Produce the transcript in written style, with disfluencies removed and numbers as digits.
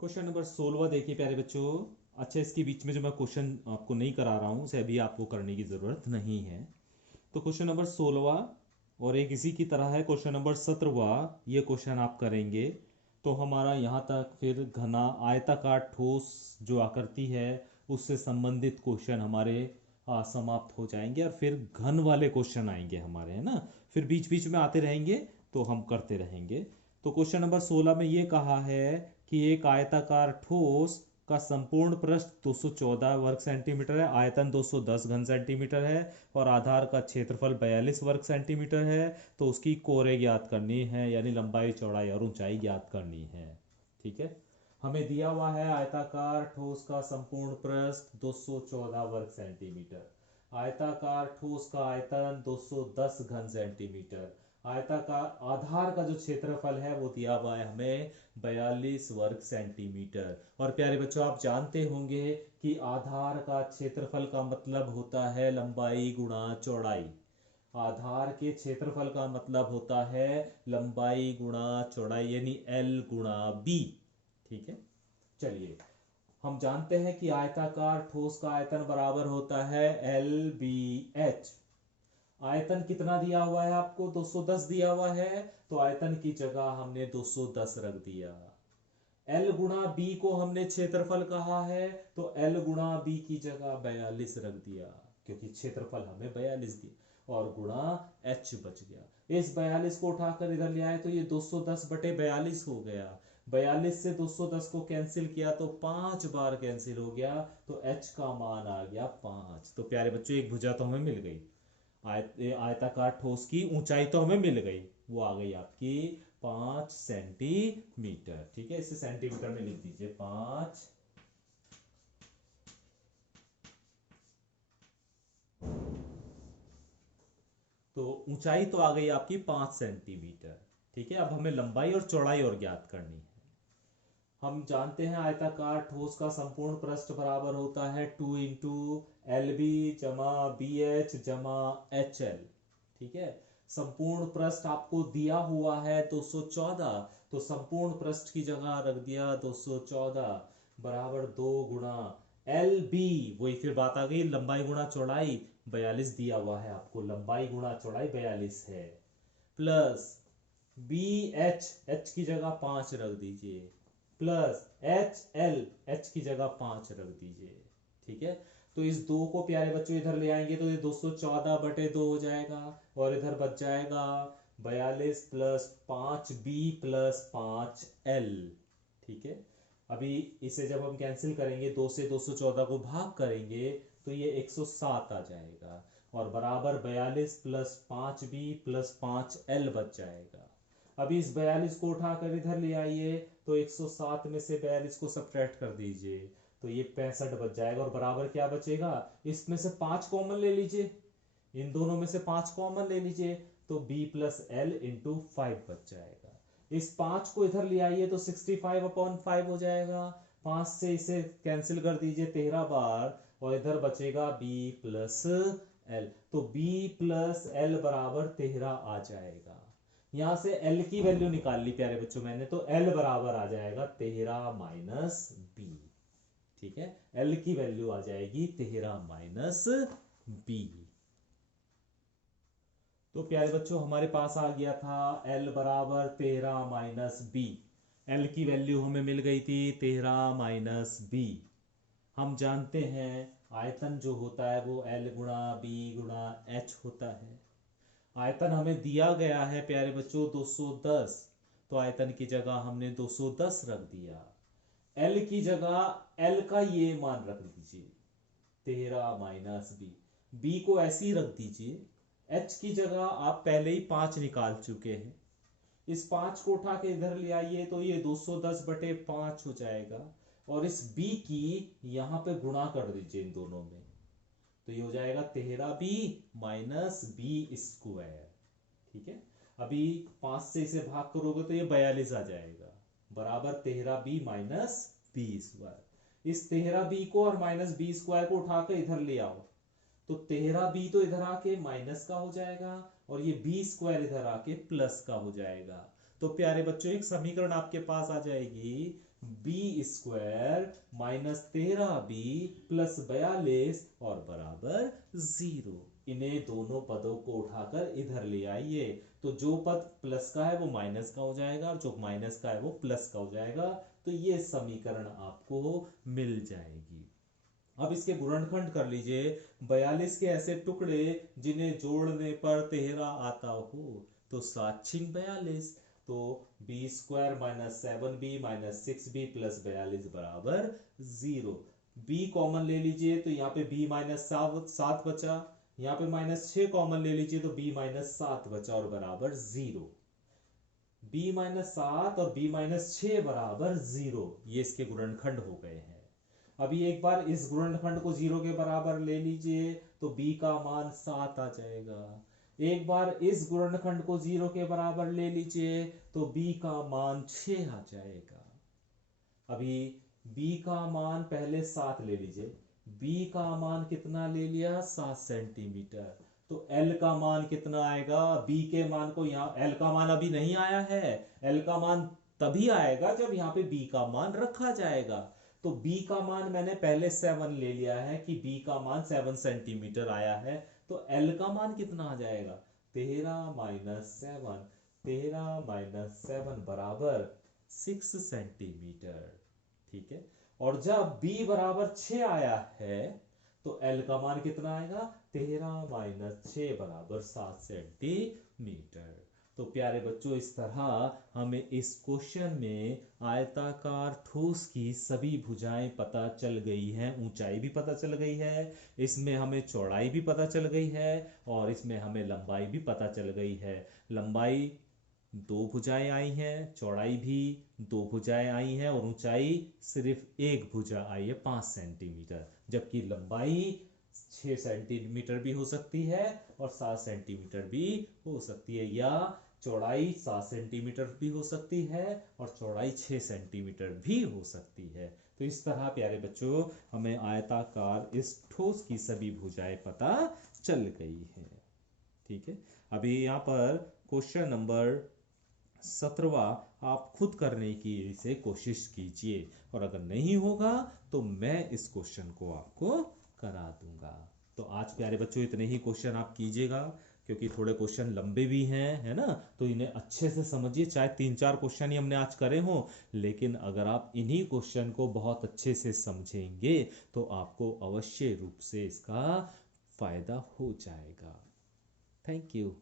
Question number 16 देखिए प्यारे बच्चों। अच्छा, इसके बीच में जो मैं क्वेश्चन आपको नहीं करा रहा हूँ उसे अभी आपको करने की ज़रूरत नहीं है। तो क्वेश्चन नंबर 16 और एक इसी की तरह है क्वेश्चन नंबर 17। ये क्वेश्चन आप करेंगे तो हमारा यहाँ तक फिर घना आयताकार ठोस जो आकृति है उससे संबंधित क्वेश्चन हमारे समाप्त हो जाएंगे और फिर घन वाले क्वेश्चन आएंगे हमारे, है ना। फिर बीच बीच में आते रहेंगे तो हम करते रहेंगे। तो क्वेश्चन नंबर 16 में ये कहा है कि एक आयताकार ठोस का संपूर्ण पृष्ठ 214 वर्ग सेंटीमीटर है, आयतन 210 घन सेंटीमीटर है और आधार का क्षेत्रफल 42 वर्ग सेंटीमीटर है। तो उसकी कोरे ज्ञात करनी है, यानी लंबाई चौड़ाई और ऊंचाई ज्ञात करनी है। ठीक है, हमें दिया हुआ है आयताकार ठोस का संपूर्ण पृष्ठ 214 वर्ग सेंटीमीटर, आयताकार ठोस का आयतन 210 घन सेंटीमीटर, आयताकार आधार का जो क्षेत्रफल है वो दिया हुआ है हमें 42 वर्ग सेंटीमीटर। और प्यारे बच्चों आप जानते होंगे कि आधार का क्षेत्रफल का मतलब होता है लंबाई गुणा चौड़ाई। आधार के क्षेत्रफल का मतलब होता है लंबाई गुणा चौड़ाई, यानी L गुणा B। ठीक है, चलिए हम जानते हैं कि आयताकार ठोस का आयतन बराबर होता है LBH। आयतन कितना दिया हुआ है आपको? 210 दिया हुआ है, तो आयतन की जगह हमने 210 रख दिया। L गुणा बी को हमने क्षेत्रफल कहा है, तो L गुणा बी की जगह 42 रख दिया, क्योंकि क्षेत्रफल हमें 42 दिया, और गुणा H बच गया। इस 42 को उठाकर इधर ले आए तो ये 210 बटे 42 हो गया। 42 से 210 को कैंसिल किया तो 5 बार कैंसिल हो गया, तो H का मान आ गया 5। तो प्यारे बच्चों एक भुजा तो हमें मिल गई। आयताकार ठोस की ऊंचाई तो हमें मिल गई, वो आ गई आपकी 5 सेंटीमीटर। ठीक है, इसे सेंटीमीटर में लिख दीजिए 5। तो ऊंचाई तो आ गई आपकी 5 सेंटीमीटर। ठीक है, अब हमें लंबाई और चौड़ाई और ज्ञात करनी है। हम जानते हैं आयताकार ठोस का संपूर्ण पृष्ठ बराबर होता है 2 इंटू एल बी जमा बी एच जमा एच एल। ठीक है, संपूर्ण पृष्ठ आपको दिया हुआ है 214, तो संपूर्ण पृष्ठ की जगह रख दिया 214 बराबर 2 गुणा एल बी। वही फिर बात आ गई लंबाई गुणा चौड़ाई, 42 दिया हुआ है आपको, लंबाई गुणा चौड़ाई 42 है, प्लस बी एच, एच की जगह 5 रख दीजिए, प्लस एच एल, एच की जगह 5 रख दीजिए। ठीक है, तो इस 2 को प्यारे बच्चों इधर ले आएंगे तो ये 214 बटे 2 हो जाएगा, और इधर बच जाएगा 42 प्लस 5B प्लस 5L। ठीक है, अभी इसे जब हम कैंसिल करेंगे, 2 से 214 को भाग करेंगे तो ये 107 आ जाएगा, और बराबर 42 प्लस 5B प्लस 5L बच जाएगा। अभी इस 42 को उठाकर इधर ले आइए तो 107 में से 42 को सब्ट्रैक्ट कर दीजिए, तो ये 65 बच जाएगा, और बराबर क्या बचेगा? इसमें से 5 कॉमन ले लीजिए, इन दोनों में से 5 कॉमन ले लीजिए, तो b प्लस एल इंटू 5 बच जाएगा। इस 5 को इधर ले आइए तो 65/5 हो जाएगा। 5 से इसे कैंसिल कर दीजिए 13 बार, और इधर बचेगा b प्लस एल, तो b प्लस एल बराबर 13 आ जाएगा। यहां से L की वैल्यू निकाल ली प्यारे बच्चों मैंने, तो L बराबर आ जाएगा 13 माइनस बी। ठीक है, L की वैल्यू आ जाएगी 13 माइनस बी। तो प्यारे बच्चों हमारे पास आ गया था L बराबर 13 माइनस बी। L की वैल्यू हमें मिल गई थी 13 माइनस बी। हम जानते हैं आयतन जो होता है वो L गुणा बी गुणा एच होता है। आयतन हमें दिया गया है प्यारे बच्चों 210, तो आयतन की जगह हमने 210 रख दिया। L की जगह L का ये मान रख दीजिए 13 माइनस बी, बी को ऐसे ही रख दीजिए। H की जगह आप पहले ही 5 निकाल चुके हैं, इस 5 को उठा के इधर ले आइए तो ये 210 बटे 5 हो जाएगा, और इस b की यहां पे गुणा कर दीजिए इन दोनों में, तो ये हो जाएगा 13b माइनस बी स्क्वायर। ठीक है, अभी 5 से इसे भाग करोगे तो ये 42 आ जाएगा, बराबर 13b माइनस बी स्क्वायर। इस 13b को और माइनस बी स्क्वायर को उठाकर इधर ले आओ, तो 13b तो इधर आके माइनस का हो जाएगा, और ये बी स्क्वायर इधर आके प्लस का हो जाएगा। तो प्यारे बच्चों एक समीकरण आपके पास आ जाएगी B square minus 13b plus 42 और बराबर 0। इन्हें दोनों पदों को उठाकर इधर ले आइए, तो जो पद प्लस का है वो माइनस का हो जाएगा और जो माइनस का है वो प्लस का हो जाएगा। तो ये समीकरण आपको मिल जाएगी। अब इसके गुणनखंड कर लीजिए। 42 के ऐसे टुकड़े जिन्हें जोड़ने पर 13 आता हो, तो 7×42, तो B square minus 7b minus 6b plus 42 बराबर 0। b कॉमन ले लीजिए, तो यहाँ पे b माइनस 7 बचा, यहाँ पे -6 कॉमन ले लीजिए तो b माइनस 7 बचा और बराबर 0। b माइनस 7 और b माइनस 6 बराबर 0, ये इसके गुणनखंड हो गए हैं। अभी एक बार इस गुणनखंड को 0 के बराबर ले लीजिए, तो b का मान 7 आ जाएगा। एक बार इस गुणनखंड को 0 के बराबर ले लीजिए, तो b का मान 6 आ जाएगा। अभी b का मान पहले 7 ले लीजिए, b का मान कितना ले लिया, 7 सेंटीमीटर। तो L का मान कितना आएगा, b के मान को यहाँ L का मान अभी नहीं आया है, L का मान तभी आएगा जब यहाँ पे b का मान रखा जाएगा। तो b का मान मैंने पहले 7 ले लिया है कि b का मान 7 सेंटीमीटर आया है, तो L का मान कितना आ जाएगा, 13 माइनस 7, 13 माइनस 7 बराबर 6 सेंटीमीटर। ठीक है, और जब b बराबर 6 आया है, तो L का मान कितना आएगा, 13 माइनस 6 बराबर 7 सेंटीमीटर। तो प्यारे बच्चों, इस तरह हमें इस क्वेश्चन में आयताकार ठोस की सभी भुजाएं पता चल गई हैं, ऊंचाई भी पता चल गई है, इसमें हमें चौड़ाई भी पता चल गई है और इसमें हमें लंबाई भी पता चल गई है। लंबाई 2 भुजाएं आई हैं, चौड़ाई भी 2 भुजाएं आई हैं और ऊंचाई सिर्फ एक भुजा आई है 5 सेंटीमीटर, जबकि लंबाई 6 सेंटीमीटर भी हो सकती है और 7 सेंटीमीटर भी हो सकती है, या चौड़ाई 7 सेंटीमीटर भी हो सकती है और चौड़ाई 6 सेंटीमीटर भी हो सकती है। तो इस तरह प्यारे बच्चों, हमें आयताकार इस ठोस की सभी भुजाएं पता चल गई है। ठीक है, अभी यहाँ पर क्वेश्चन नंबर 17वां आप खुद करने की इसे कोशिश कीजिए, और अगर नहीं होगा तो मैं इस क्वेश्चन को आपको करा दूंगा। तो आज प्यारे बच्चों इतने ही क्वेश्चन आप कीजिएगा, क्योंकि थोड़े क्वेश्चन लंबे भी हैं, है ना, तो इन्हें अच्छे से समझिए। चाहे 3-4 क्वेश्चन ही हमने आज करे हों, लेकिन अगर आप इन्हीं क्वेश्चन को बहुत अच्छे से समझेंगे तो आपको अवश्य रूप से इसका फायदा हो जाएगा। Thank you.